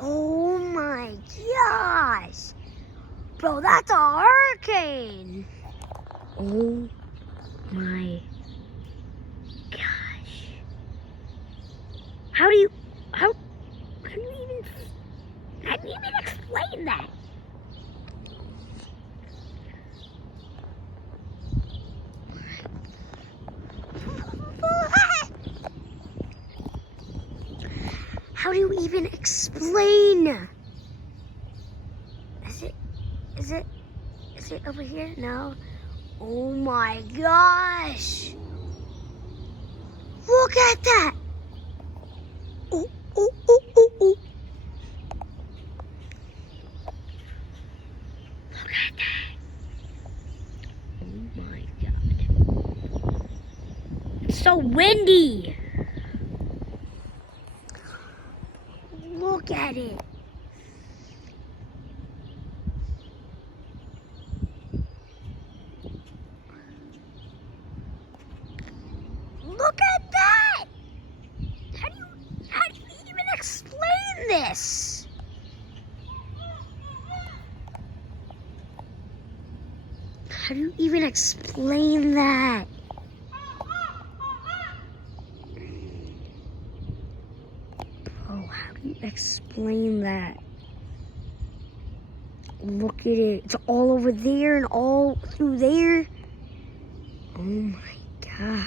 Oh my gosh. Bro, that's a hurricane. Oh my gosh. How do you even explain that? How do you even explain? Is it over here? No. Oh my gosh. Look at that. Oh, oh, oh, oh, oh. Look at that. Oh my God. It's so windy. Look at it. Look at that. How do you even explain this? How do you even explain that? Bro, how do you explain that? Look at it. It's all over there and all through there. Oh my gosh.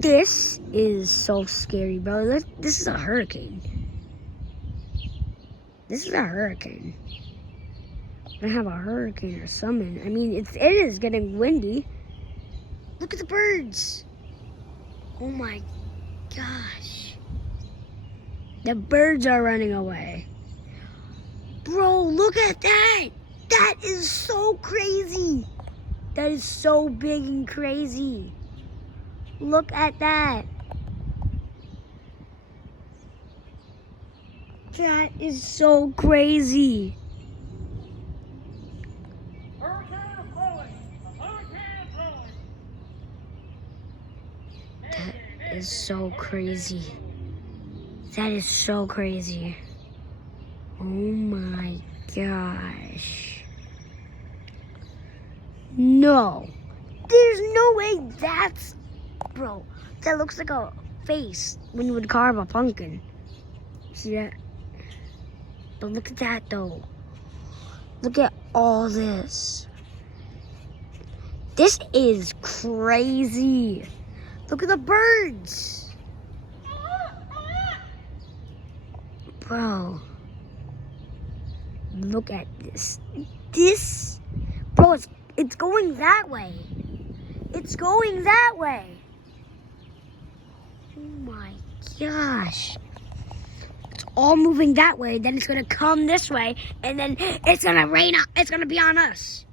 This is so scary, bro. This is a hurricane. This is a hurricane. I have a hurricane or something. I mean, it is getting windy. Look at the birds. Oh my gosh. The birds are running away. Bro, look at that. That is so crazy. That is so big and crazy. Look at that. That is so crazy. That is so crazy. That is so crazy. Oh my gosh. No. There's no way that's... Bro, that looks like a face when you would carve a pumpkin. See that? But look at that though. Look at all this. This is crazy. Look at the birds. Bro. Look at this. Bro, it's going that way. It's going that way. Oh my gosh. It's all moving that way, then it's gonna come this way, and then it's gonna rain out. It's gonna be on us.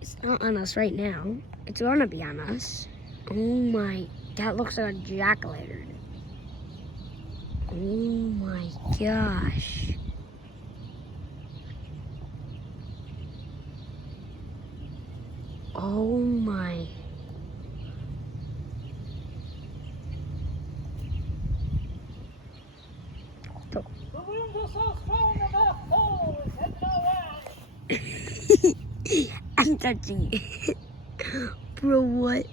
It's not on us right now. It's gonna be on us. Oh my, that looks like a jack-o'-lantern. Oh my gosh. Oh my. The winds are so strong and that pole is heading away. I'm touching it. Bro, what?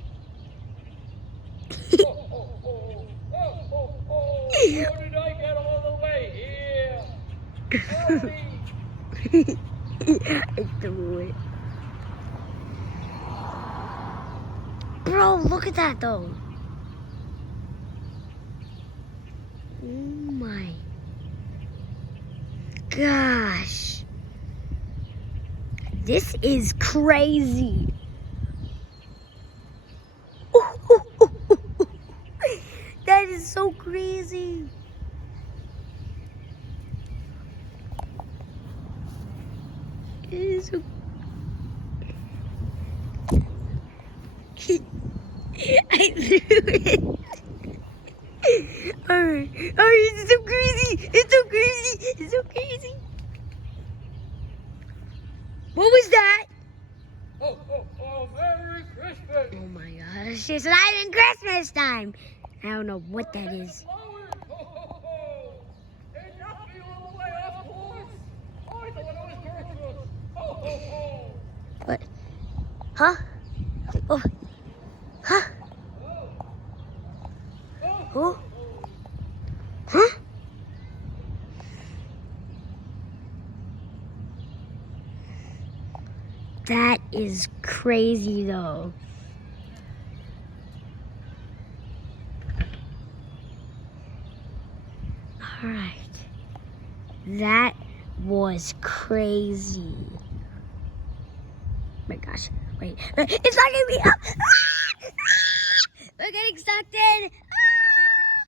How did I get all the way here? Help me. I threw it. Bro, look at that though. Oh my gosh. This is crazy. That is so crazy. It is so... I threw it. Alright, it's so crazy. It's so crazy. It's so crazy. What was that? Merry Christmas. Oh my God. It's not even Christmas time. I don't know what that is. It knocked me all the way off course. I thought it was Christmas. Ho, ho, ho. What? Huh? Oh. Huh? Oh. Huh? That is crazy though. All right. That was crazy. Oh my gosh. Wait. It's locking me up. We're getting sucked in.